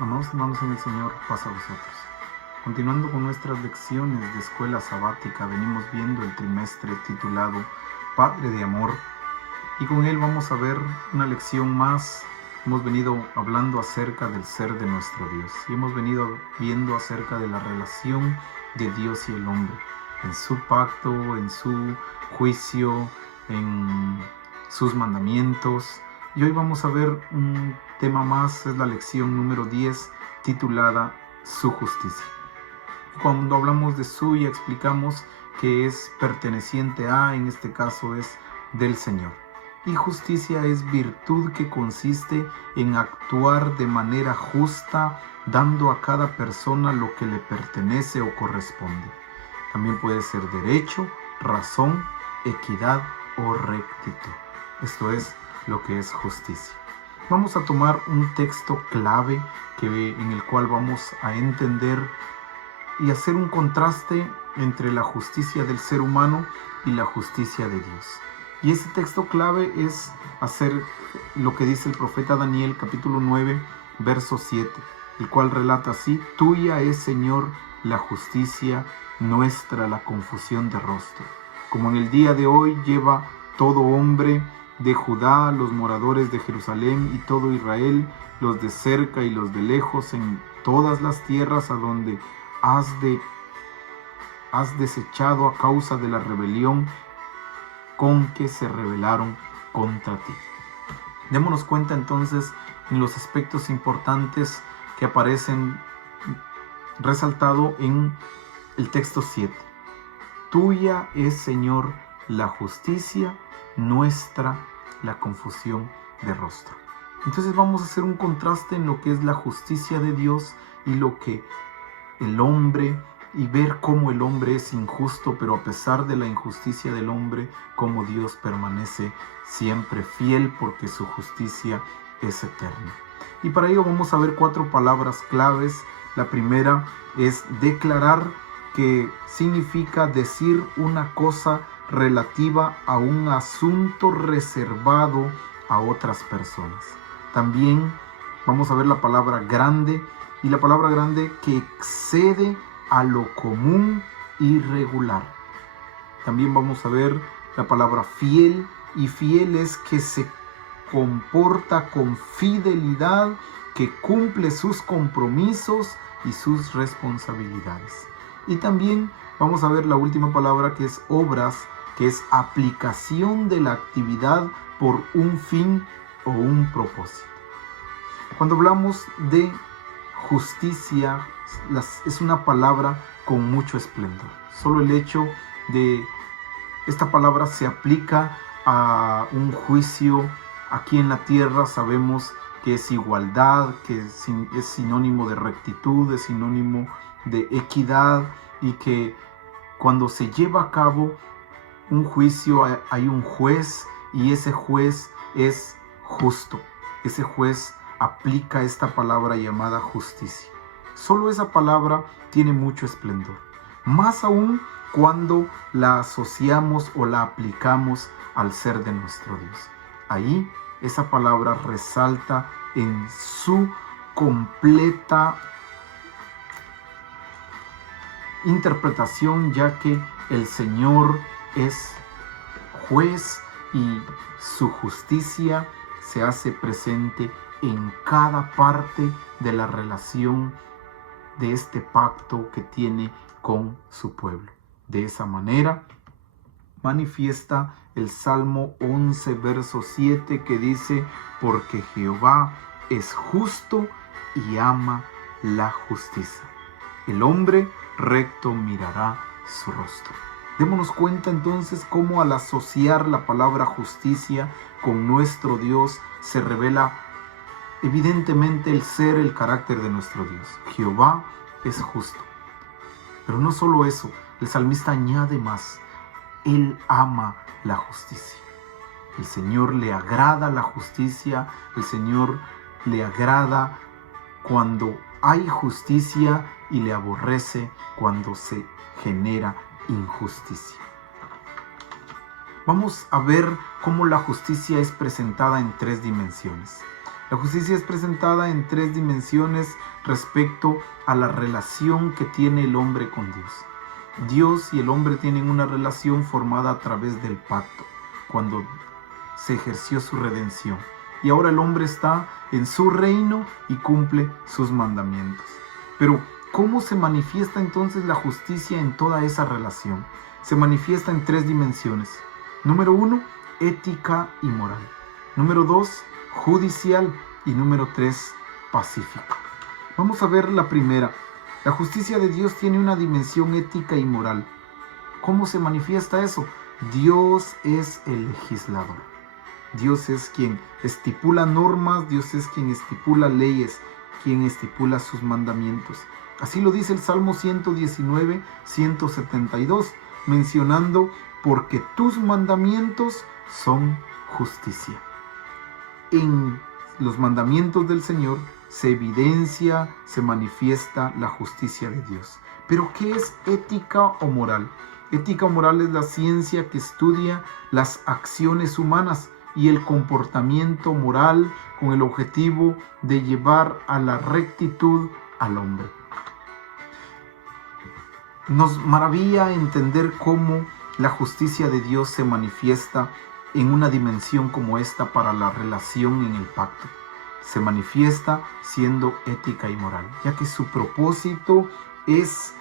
Amados hermanos en el Señor, paz a vosotros. Continuando con nuestras lecciones de escuela sabática, venimos viendo el trimestre titulado Padre de Amor, y con él vamos a ver una lección más. Hemos venido hablando acerca del ser de nuestro Dios y hemos venido viendo acerca de la relación de Dios y el hombre, en su pacto, en su juicio, en sus mandamientos. Y hoy vamos a ver un tema más, es la lección número 10, titulada Su justicia. Cuando hablamos de suya, explicamos que es perteneciente a, en este caso es del Señor. Y justicia es virtud que consiste en actuar de manera justa, dando a cada persona lo que le pertenece o corresponde. También puede ser derecho, razón, equidad o rectitud. Esto es lo que es justicia. Vamos a tomar un texto clave en el cual vamos a entender y hacer un contraste entre la justicia del ser humano y la justicia de Dios. Y ese texto clave es hacer lo que dice el profeta Daniel, capítulo 9, verso 7, el cual relata así: tuya es, Señor, la justicia, nuestra la confusión de rostro. Como en el día de hoy lleva todo hombre de Judá, los moradores de Jerusalén y todo Israel, los de cerca y los de lejos, en todas las tierras a donde has desechado a causa de la rebelión con que se rebelaron contra ti. Démonos cuenta entonces en los aspectos importantes que aparecen resaltado en el texto 7. Tuya es, Señor, la justicia, nuestra la confusión de rostro. Entonces vamos a hacer un contraste en lo que es la justicia de Dios y lo que el hombre, y ver cómo el hombre es injusto, pero a pesar de la injusticia del hombre, cómo Dios permanece siempre fiel porque su justicia es eterna. Y para ello vamos a ver 4 palabras claves. La primera es declarar, que significa decir una cosa relativa a un asunto reservado a otras personas. También vamos a ver la palabra grande, y la palabra grande que excede a lo común y regular. También vamos a ver la palabra fiel, y fiel es que se comporta con fidelidad, que cumple sus compromisos y sus responsabilidades. Y también vamos a ver la última palabra, que es obras, que es aplicación de la actividad por un fin o un propósito. Cuando hablamos de justicia, es una palabra con mucho esplendor. Solo el hecho de esta palabra se aplica a un juicio aquí en la tierra. Sabemos que es igualdad, que es sinónimo de rectitud, es sinónimo de equidad, y que cuando se lleva a cabo un juicio hay un juez, y ese juez es justo. Ese juez aplica esta palabra llamada justicia. Solo esa palabra tiene mucho esplendor, más aún cuando la asociamos o la aplicamos al ser de nuestro Dios. Ahí esa palabra resalta en su completa interpretación, ya que el Señor es juez y su justicia se hace presente en cada parte de la relación de este pacto que tiene con su pueblo. De esa manera manifiesta el Salmo 11, verso 7, que dice: porque Jehová es justo y ama la justicia. El hombre recto mirará su rostro. Démonos cuenta entonces cómo al asociar la palabra justicia con nuestro Dios se revela evidentemente el ser, el carácter de nuestro Dios. Jehová es justo. Pero no solo eso, el salmista añade más: Él ama la justicia. El Señor le agrada la justicia, el Señor le agrada cuando hay justicia y le aborrece cuando se genera injusticia. Vamos a ver cómo la justicia es presentada en 3 dimensiones. La justicia es presentada en tres dimensiones respecto a la relación que tiene el hombre con Dios. Dios y el hombre tienen una relación formada a través del pacto, cuando se ejerció su redención. Y ahora el hombre está en su reino y cumple sus mandamientos. Pero, ¿cómo se manifiesta entonces la justicia en toda esa relación? Se manifiesta en tres dimensiones. Número 1, ética y moral. Número 2, judicial. Y número 3, pacífico. Vamos a ver la primera. La justicia de Dios tiene una dimensión ética y moral. ¿Cómo se manifiesta eso? Dios es el legislador. Dios es quien estipula normas, Dios es quien estipula leyes, quien estipula sus mandamientos. Así lo dice el Salmo 119, 172, mencionando: porque tus mandamientos son justicia. En los mandamientos del Señor se evidencia, se manifiesta la justicia de Dios. Pero, ¿qué es ética o moral? Ética o moral es la ciencia que estudia las acciones humanas y el comportamiento moral con el objetivo de llevar a la rectitud al hombre. Nos maravilla entender cómo la justicia de Dios se manifiesta en una dimensión como esta para la relación en el pacto. Se manifiesta siendo ética y moral, ya que su propósito es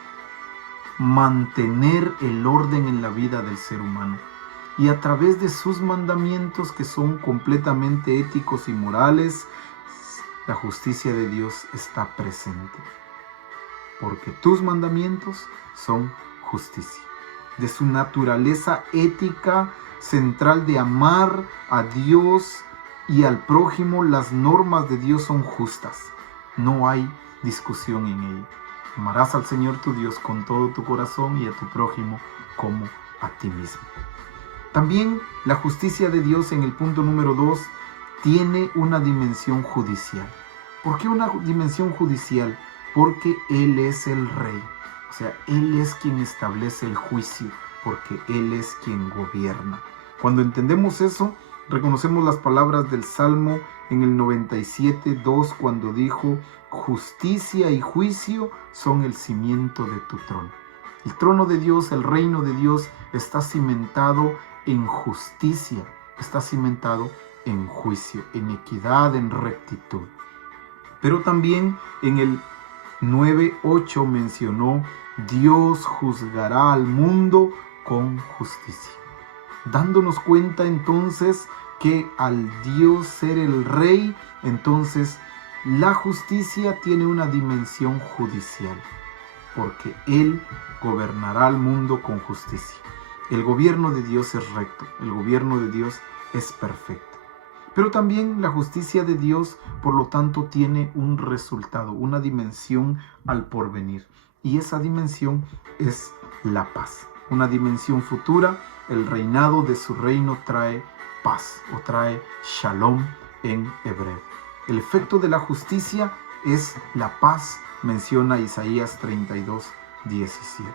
mantener el orden en la vida del ser humano. Y a través de sus mandamientos, que son completamente éticos y morales, la justicia de Dios está presente. Porque tus mandamientos son justicia. De su naturaleza ética central de amar a Dios y al prójimo, las normas de Dios son justas. No hay discusión en ello. Amarás al Señor tu Dios con todo tu corazón y a tu prójimo como a ti mismo. También la justicia de Dios, en el punto número 2, tiene una dimensión judicial. ¿Por qué una dimensión judicial? Porque Él es el Rey. O sea, Él es quien establece el juicio, porque Él es quien gobierna. Cuando entendemos eso, reconocemos las palabras del Salmo en el 97:2, cuando dijo: justicia y juicio son el cimiento de tu trono. El trono de Dios, el reino de Dios, está cimentado en justicia, está cimentado en juicio, en equidad, en rectitud. Pero también en el 9:8 mencionó: Dios juzgará al mundo con justicia. Dándonos cuenta entonces que al Dios ser el Rey, entonces la justicia tiene una dimensión judicial, porque Él gobernará al mundo con justicia. El gobierno de Dios es recto, el gobierno de Dios es perfecto. Pero también la justicia de Dios, por lo tanto, tiene un resultado, una dimensión al porvenir. Y esa dimensión es la paz. Una dimensión futura, el reinado de su reino trae paz, o trae shalom en hebreo. El efecto de la justicia es la paz, menciona Isaías 32:17.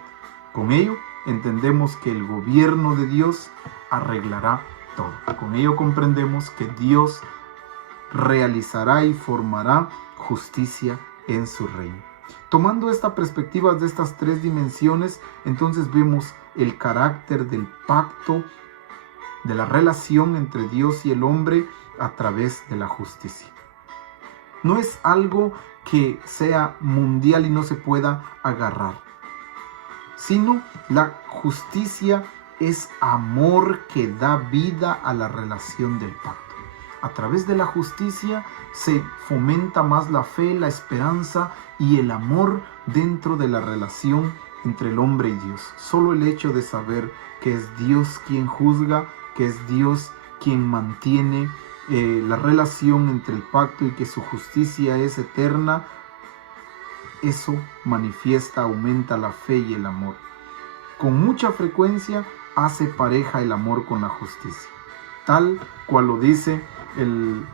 Con ello entendemos que el gobierno de Dios arreglará todo. Con ello comprendemos que Dios realizará y formará justicia en su reino. Tomando esta perspectiva de estas tres dimensiones, entonces vemos el carácter del pacto, de la relación entre Dios y el hombre a través de la justicia. No es algo que sea mundial y no se pueda agarrar, sino la justicia es amor que da vida a la relación del pacto. A través de la justicia se fomenta más la fe, la esperanza y el amor dentro de la relación entre el hombre y Dios. Solo el hecho de saber que es Dios quien juzga, que es Dios quien mantiene la relación entre el pacto y que su justicia es eterna, eso manifiesta, aumenta la fe y el amor. Con mucha frecuencia hace pareja el amor con la justicia, tal cual lo dice el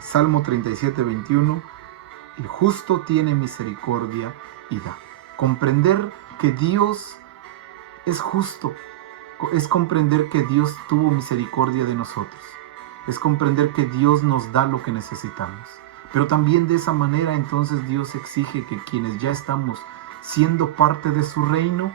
Salmo 37:21, el justo tiene misericordia y da. Comprender que Dios es justo es comprender que Dios tuvo misericordia de nosotros. es comprender que Dios nos da lo que necesitamos. Pero también de esa manera entonces Dios exige que quienes ya estamos siendo parte de su reino,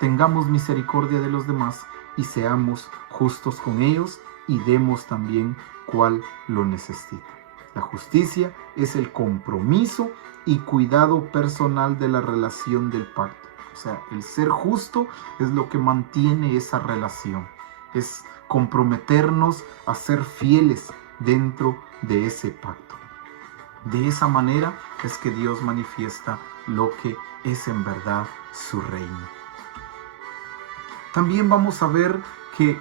tengamos misericordia de los demás y seamos justos con ellos y demos también cual lo necesita. La justicia es el compromiso y cuidado personal de la relación del pacto. O sea, el ser justo es lo que mantiene esa relación. Es comprometernos a ser fieles dentro de ese pacto. De esa manera es que Dios manifiesta lo que es en verdad su reino. También vamos a ver que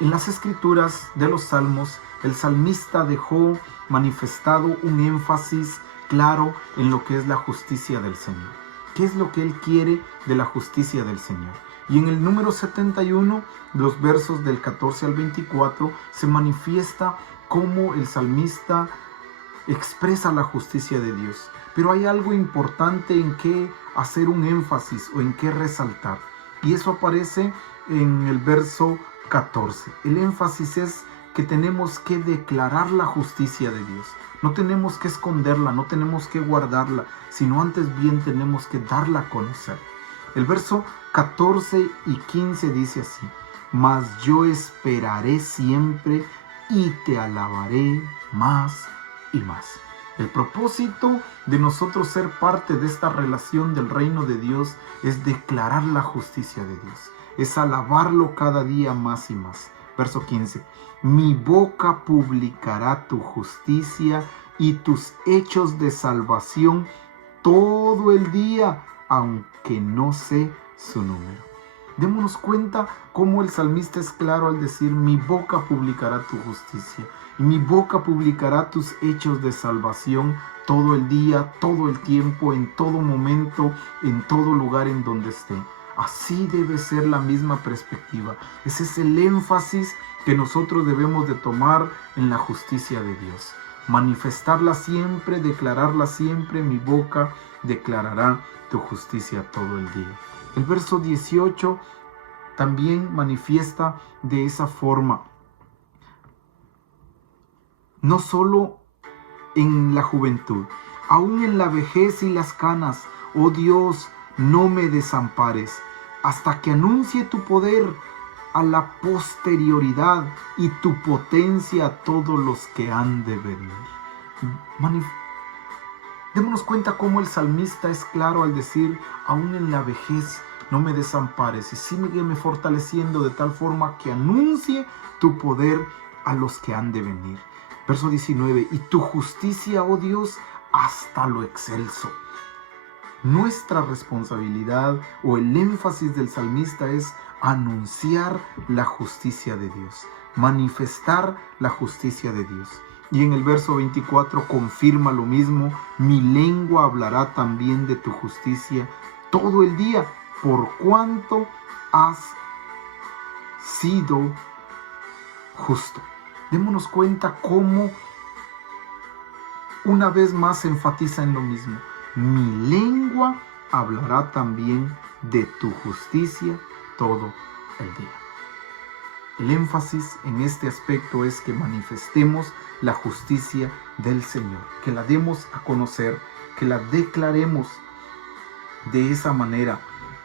en las escrituras de los salmos, el salmista dejó manifestado un énfasis claro en lo que es la justicia del Señor. ¿Qué es lo que él quiere de la justicia del Señor? Y en el número 71, los versos del 14 al 24, se manifiesta cómo el salmista expresa la justicia de Dios. Pero hay algo importante en que hacer un énfasis o en que resaltar. Y eso aparece en el verso 14. El énfasis es que tenemos que declarar la justicia de Dios. No tenemos que esconderla, no tenemos que guardarla, sino antes bien tenemos que darla a conocer. El verso 14 y 15 dice así: mas yo esperaré siempre y te alabaré más y más. El propósito de nosotros ser parte de esta relación del reino de Dios es declarar la justicia de Dios, es alabarlo cada día más y más. Verso 15: mi boca publicará tu justicia y tus hechos de salvación todo el día, aunque no sé su número. Démonos cuenta cómo el salmista es claro al decir: mi boca publicará tu justicia y mi boca publicará tus hechos de salvación todo el día, todo el tiempo, en todo momento, en todo lugar en donde esté. Así debe ser la misma perspectiva. Ese es el énfasis que nosotros debemos de tomar en la justicia de Dios. Manifestarla siempre, declararla siempre. Mi boca declarará tu justicia todo el día. El verso 18 también manifiesta de esa forma. No solo en la juventud, aún en la vejez y las canas, oh Dios, no me desampares, hasta que anuncie tu poder a la posterioridad y tu potencia a todos los que han de venir. Démonos cuenta cómo el salmista es claro al decir: aún en la vejez no me desampares, y sígueme fortaleciendo de tal forma que anuncie tu poder a los que han de venir. Verso 19: y tu justicia, oh Dios, hasta lo excelso. Nuestra responsabilidad o el énfasis del salmista es anunciar la justicia de Dios, manifestar la justicia de Dios. Y en el verso 24 confirma lo mismo: mi lengua hablará también de tu justicia todo el día, por cuanto has sido justo. Démonos cuenta cómo una vez más se enfatiza en lo mismo: mi lengua hablará también de tu justicia todo el día. El énfasis en este aspecto es que manifestemos la justicia del Señor, que la demos a conocer, que la declaremos de esa manera,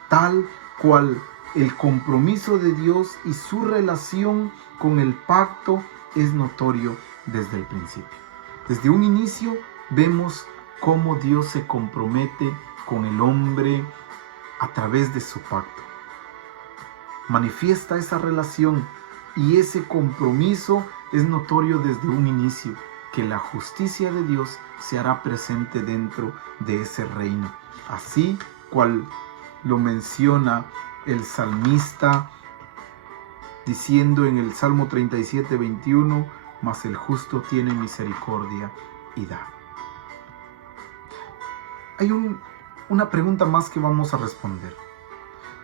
tal cual el compromiso de Dios y su relación con el pacto es notorio desde el principio. Desde un inicio vemos cómo Dios se compromete con el hombre a través de su pacto. Manifiesta esa relación y ese compromiso es notorio desde un inicio, que la justicia de Dios se hará presente dentro de ese reino. Así cual lo menciona el salmista diciendo en el Salmo 37, 21, mas el justo tiene misericordia y da. Hay una pregunta más que vamos a responder.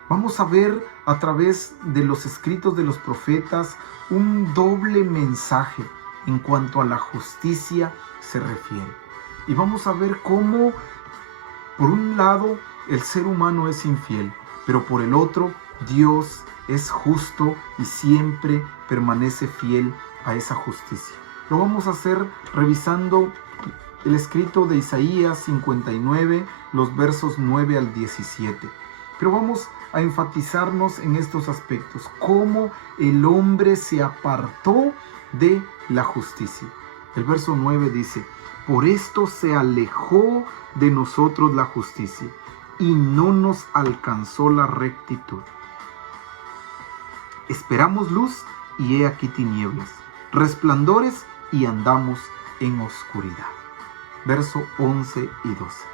Vamos a ver a través de los escritos de los profetas un doble mensaje en cuanto a la justicia se refiere. Y vamos a ver cómo, por un lado, el ser humano es infiel, pero por el otro, Dios es justo y siempre permanece fiel a esa justicia. Lo vamos a hacer revisando el escrito de Isaías 59, los versos 9 al 17. Pero vamos a enfatizarnos en estos aspectos, cómo el hombre se apartó de la justicia. El verso 9 dice: por esto se alejó de nosotros la justicia y no nos alcanzó la rectitud. Esperamos luz y he aquí tinieblas, resplandores y andamos en oscuridad. Verso 11 y 12.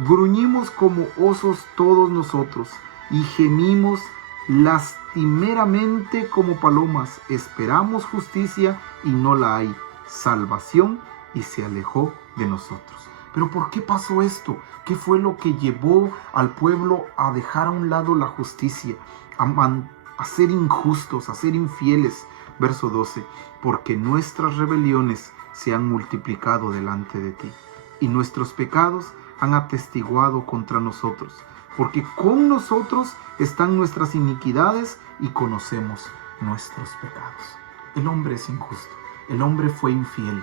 Gruñimos como osos todos nosotros y gemimos lastimeramente como palomas. Esperamos justicia y no la hay, salvación y se alejó de nosotros. Pero ¿por qué pasó esto? ¿Qué fue lo que llevó al pueblo a dejar a un lado la justicia, a ser injustos, a ser infieles? Verso 12. Porque nuestras rebeliones se han multiplicado delante de ti y nuestros pecados han atestiguado contra nosotros, porque con nosotros están nuestras iniquidades y conocemos nuestros pecados. El hombre es injusto, el hombre fue infiel.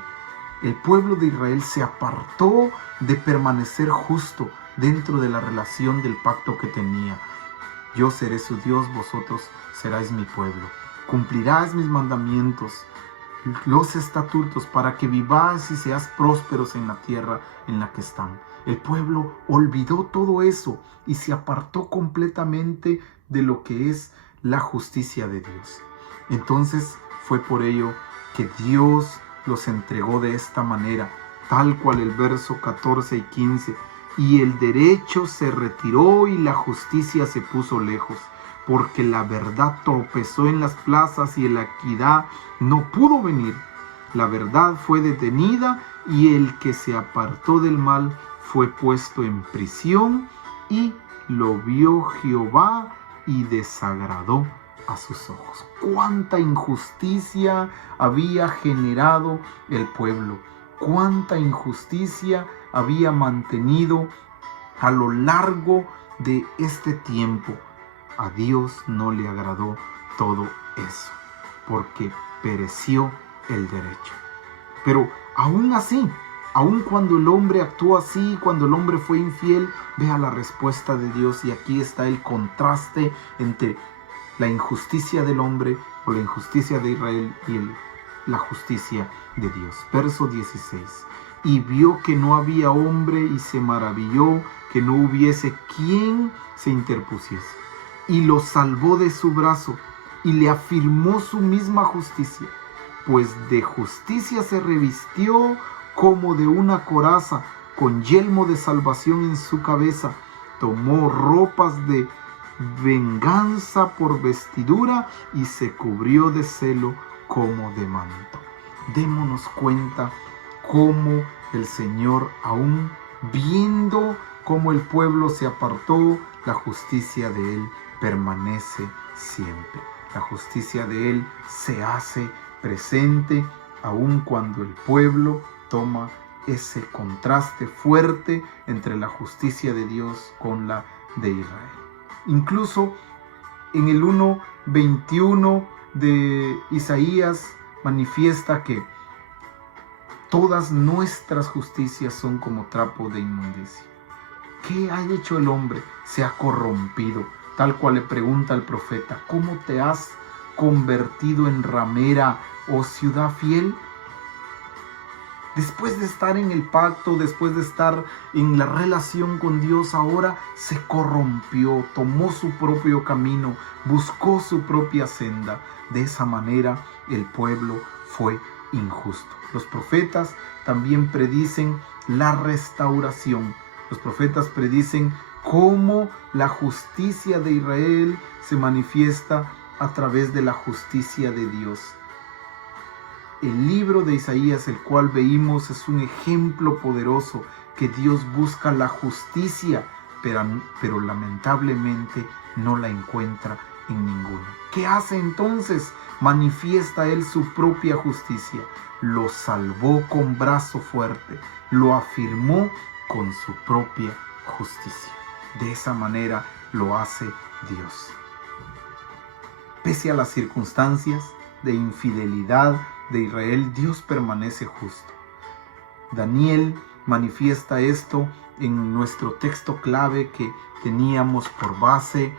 El pueblo de Israel se apartó de permanecer justo dentro de la relación del pacto que tenía. Yo seré su Dios, vosotros seráis mi pueblo. Cumplirás mis mandamientos, los estatutos, para que viváis y seas prósperos en la tierra en la que están. El pueblo olvidó todo eso y se apartó completamente de lo que es la justicia de Dios. Entonces fue por ello que Dios los entregó de esta manera, tal cual el verso 14 y 15. Y el derecho se retiró y la justicia se puso lejos, porque la verdad tropezó en las plazas y la equidad no pudo venir. La verdad fue detenida y el que se apartó del mal fue puesto en prisión, y lo vio Jehová y desagradó a sus ojos. Cuánta injusticia había generado el pueblo, cuánta injusticia había mantenido a lo largo de este tiempo. A Dios no le agradó todo eso, porque pereció el derecho. Pero aún así, aun cuando el hombre actuó así, cuando el hombre fue infiel, vea la respuesta de Dios. Y aquí está el contraste entre la injusticia del hombre o la injusticia de Israel y la justicia de Dios. Verso 16. Y vio que no había hombre y se maravilló que no hubiese quien se interpusiese. Y lo salvó de su brazo y le afirmó su misma justicia, pues de justicia se revistió como de una coraza, con yelmo de salvación en su cabeza. Tomó ropas de venganza por vestidura y se cubrió de celo como de manto. Démonos cuenta cómo el Señor, aún viendo cómo el pueblo se apartó, la justicia de Él permanece siempre. La justicia de Él se hace presente aun cuando el pueblo toma ese contraste fuerte entre la justicia de Dios con la de Israel. Incluso en el 1:21 de Isaías manifiesta que todas nuestras justicias son como trapo de inmundicia. ¿Qué ha hecho el hombre? Se ha corrompido, tal cual le pregunta al profeta: ¿cómo te has convertido en ramera, oh ciudad fiel? Después de estar en el pacto, después de estar en la relación con Dios, ahora se corrompió, tomó su propio camino, buscó su propia senda. De esa manera el pueblo fue injusto. Los profetas también predicen la restauración. Los profetas predicen cómo la justicia de Israel se manifiesta a través de la justicia de Dios. El libro de Isaías, el cual veímos, es un ejemplo poderoso que Dios busca la justicia, pero lamentablemente no la encuentra en ninguno. ¿Qué hace entonces? Manifiesta Él su propia justicia. Lo salvó con brazo fuerte, lo afirmó con su propia justicia. De esa manera lo hace Dios. Pese a las circunstancias de infidelidad de Israel, Dios permanece justo. Daniel manifiesta esto en nuestro texto clave que teníamos por base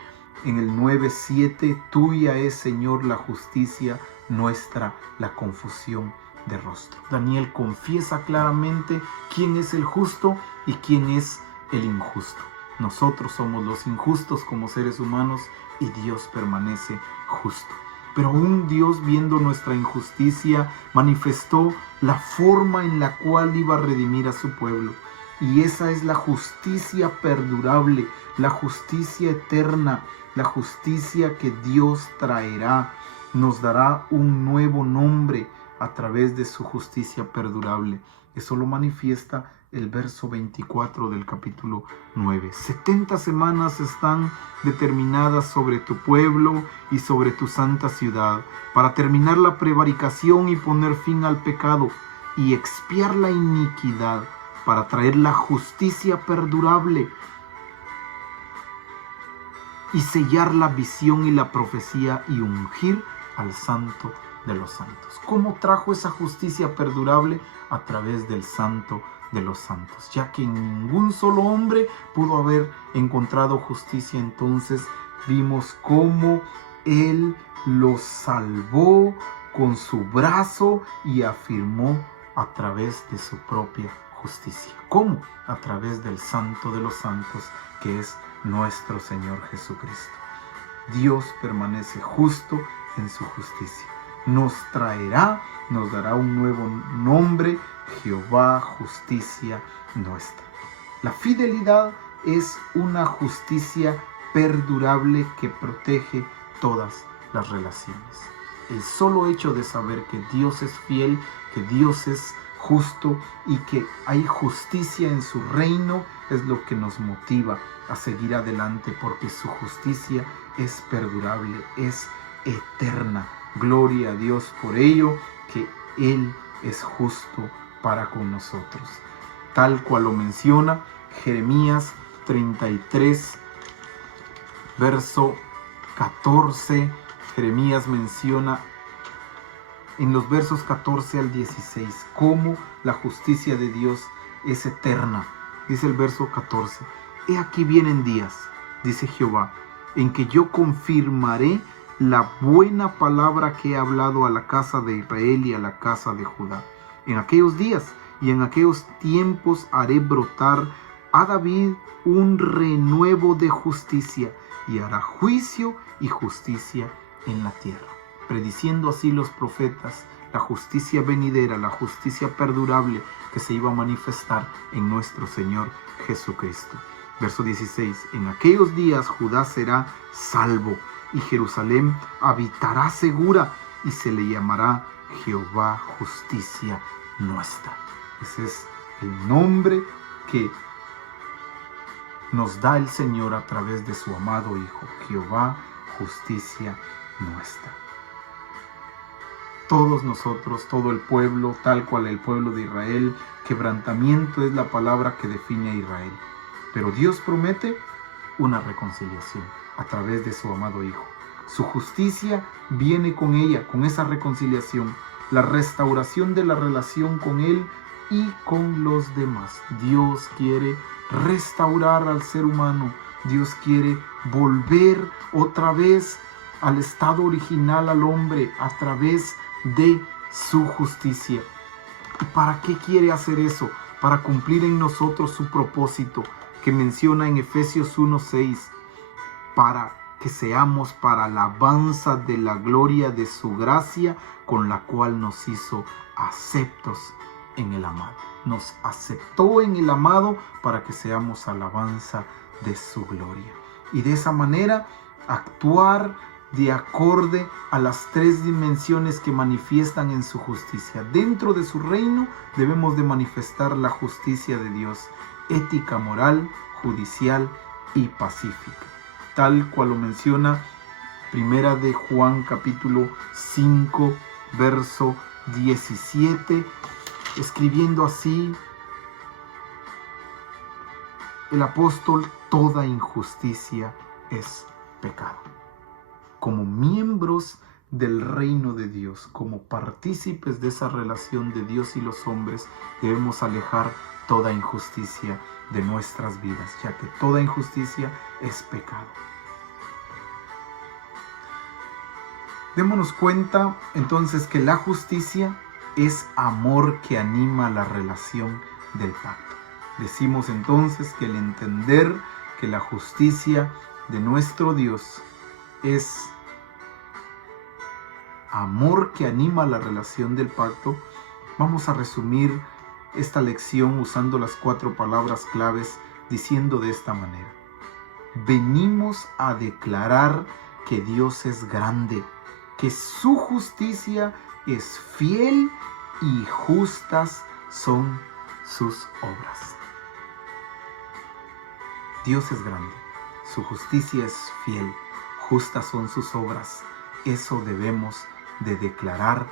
en el 9:7. Tuya es, Señor, la justicia, nuestra la confusión de rostro. Daniel confiesa claramente quién es el justo y quién es el injusto. Nosotros somos los injustos como seres humanos y Dios permanece justo. Pero aún Dios, viendo nuestra injusticia, manifestó la forma en la cual iba a redimir a su pueblo. Y esa es la justicia perdurable, la justicia eterna, la justicia que Dios traerá. Nos dará un nuevo nombre a través de su justicia perdurable. Eso lo manifiesta el verso 24 del capítulo 9. 70 semanas están determinadas sobre tu pueblo y sobre tu santa ciudad, para terminar la prevaricación y poner fin al pecado, y expiar la iniquidad, para traer la justicia perdurable, y sellar la visión y la profecía, y ungir al Santo de los santos. ¿Cómo trajo esa justicia perdurable? A través del Santo de los santos, ya que ningún solo hombre pudo haber encontrado justicia. Entonces vimos cómo Él los salvó con su brazo y afirmó a través de su propia justicia. ¿Cómo? A través del Santo de los santos, que es nuestro Señor Jesucristo. Dios permanece justo en su justicia. Nos dará un nuevo nombre, Jehová, justicia nuestra. La fidelidad es una justicia perdurable que protege todas las relaciones. El solo hecho de saber que Dios es fiel, que Dios es justo y que hay justicia en su reino es lo que nos motiva a seguir adelante, porque su justicia es perdurable, es eterna. Gloria a Dios por ello, que Él es justo para con nosotros. Tal cual lo menciona Jeremías 33, verso 14. Jeremías menciona en los versos 14 al 16 cómo la justicia de Dios es eterna. Dice el verso 14: He aquí vienen días, dice Jehová, en que yo confirmaré la buena palabra que he hablado a la casa de Israel y a la casa de Judá. En aquellos días y en aquellos tiempos haré brotar a David un renuevo de justicia, y hará juicio y justicia en la tierra. Prediciendo así los profetas la justicia venidera, la justicia perdurable que se iba a manifestar en nuestro Señor Jesucristo. Verso 16: En aquellos días Judá será salvo, y Jerusalén habitará segura, y se le llamará Jehová justicia nuestra. Ese es el nombre que nos da el Señor a través de su amado Hijo, Jehová justicia nuestra. Todos nosotros, todo el pueblo, tal cual el pueblo de Israel, quebrantamiento es la palabra que define a Israel. Pero Dios promete una reconciliación a través de su amado Hijo. Su justicia viene con ella, con esa reconciliación, la restauración de la relación con Él y con los demás. Dios quiere restaurar al ser humano. Dios quiere volver otra vez al estado original al hombre a través de su justicia. ¿Y para qué quiere hacer eso? Para cumplir en nosotros su propósito que menciona en Efesios 1:6, para que seamos para alabanza de la gloria de su gracia, con la cual nos hizo aceptos en el amado. Nos aceptó en el amado para que seamos alabanza de su gloria. Y de esa manera actuar de acorde a las tres dimensiones que manifiestan en su justicia. Dentro de su reino debemos de manifestar la justicia de Dios, ética, moral, judicial y pacífica. Tal cual lo menciona Primera de Juan capítulo 5, verso 17, escribiendo así el apóstol: toda injusticia es pecado. Como miembros del reino de Dios, como partícipes de esa relación de Dios y los hombres, debemos alejar toda injusticia de nuestras vidas, ya que toda injusticia es pecado. Démonos cuenta entonces que la justicia es amor que anima la relación del pacto. Decimos entonces que el entender que la justicia de nuestro Dios es amor que anima la relación del pacto, vamos a resumir esta lección usando las 4 palabras claves, diciendo de esta manera: venimos a declarar que Dios es grande, que su justicia es fiel y justas son sus obras. Dios es grande, su justicia es fiel, justas son sus obras. Eso debemos de declarar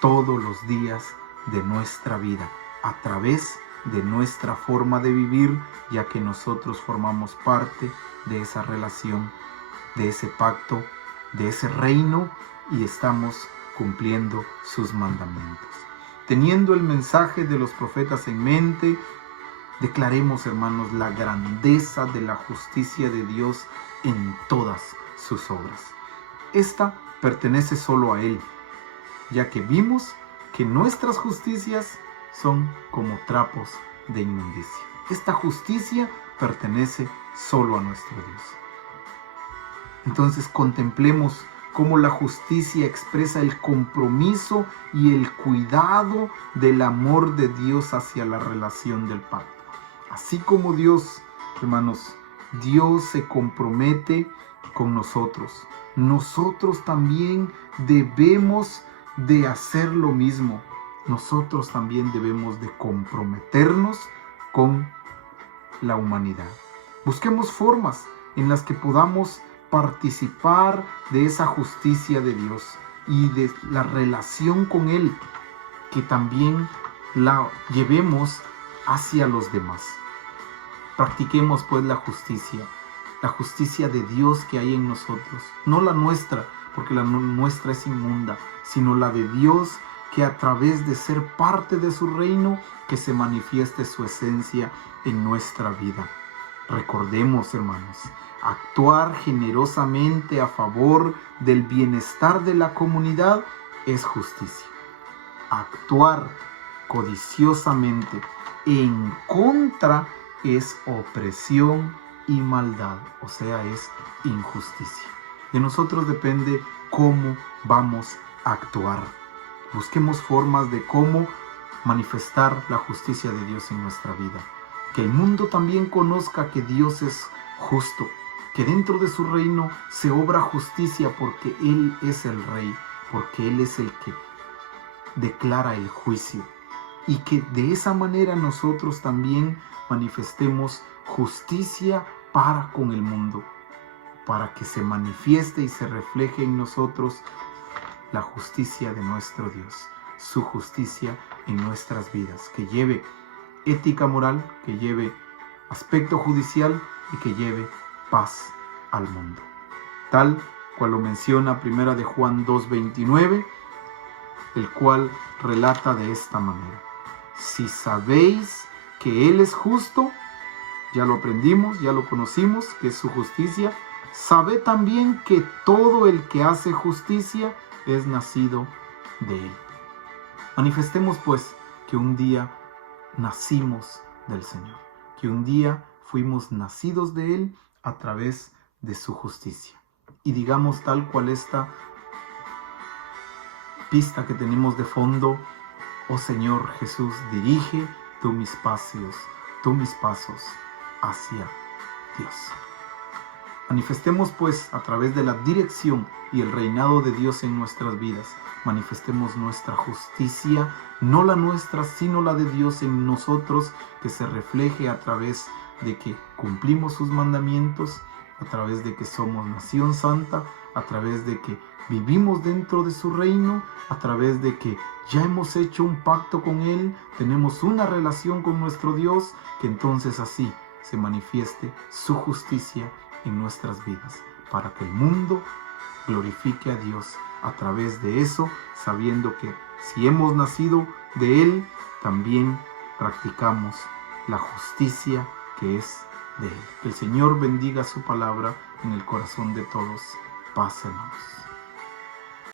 todos los días de nuestra vida, a través de nuestra forma de vivir, ya que nosotros formamos parte de esa relación, de ese pacto, de ese reino, y estamos cumpliendo sus mandamientos. Teniendo el mensaje de los profetas en mente, declaremos, hermanos, la grandeza de la justicia de Dios en todas sus obras. Esta pertenece solo a Él, ya que vimos que nuestras justicias son como trapos de inmundicia. Esta justicia pertenece solo a nuestro Dios. Entonces contemplemos cómo la justicia expresa el compromiso y el cuidado del amor de Dios hacia la relación del pacto. Así como Dios, hermanos, Dios se compromete con nosotros. Nosotros también debemos de hacer lo mismo. Nosotros también debemos de comprometernos con la humanidad. Busquemos formas en las que podamos participar de esa justicia de Dios y de la relación con Él, que también la llevemos hacia los demás. Practiquemos pues la justicia de Dios que hay en nosotros, no la nuestra, porque la nuestra es inmunda, sino la de Dios, que a través de ser parte de su reino, que se manifieste su esencia en nuestra vida. Recordemos, hermanos, actuar generosamente a favor del bienestar de la comunidad es justicia. Actuar codiciosamente en contra es opresión y maldad, o sea, es injusticia. De nosotros depende cómo vamos a actuar. Busquemos formas de cómo manifestar la justicia de Dios en nuestra vida. Que el mundo también conozca que Dios es justo, que dentro de su reino se obra justicia porque Él es el Rey, porque Él es el que declara el juicio. Y que de esa manera nosotros también manifestemos justicia para con el mundo, para que se manifieste y se refleje en nosotros la justicia de nuestro Dios, su justicia en nuestras vidas, que lleve ética moral, que lleve aspecto judicial y que lleve paz al mundo. Tal cual lo menciona 1 de Juan 2:29, el cual relata de esta manera: si sabéis que Él es justo, ya lo aprendimos, ya lo conocimos, que es su justicia, sabed también que todo el que hace justicia es nacido de Él. Manifestemos pues que un día nacimos del Señor, que un día fuimos nacidos de Él a través de su justicia. Y digamos tal cual esta pista que tenemos de fondo: oh Señor Jesús, dirige tú mis pasos hacia Dios. Manifestemos pues a través de la dirección y el reinado de Dios en nuestras vidas, manifestemos nuestra justicia, no la nuestra, sino la de Dios en nosotros, que se refleje a través de que cumplimos sus mandamientos, a través de que somos nación santa, a través de que vivimos dentro de su reino, a través de que ya hemos hecho un pacto con Él, tenemos una relación con nuestro Dios, que entonces así se manifieste su justicia en nuestras vidas, para que el mundo glorifique a Dios a través de eso, sabiendo que si hemos nacido de Él, también practicamos la justicia que es de Él. Que el Señor bendiga su palabra en el corazón de todos. Paz, hermanos.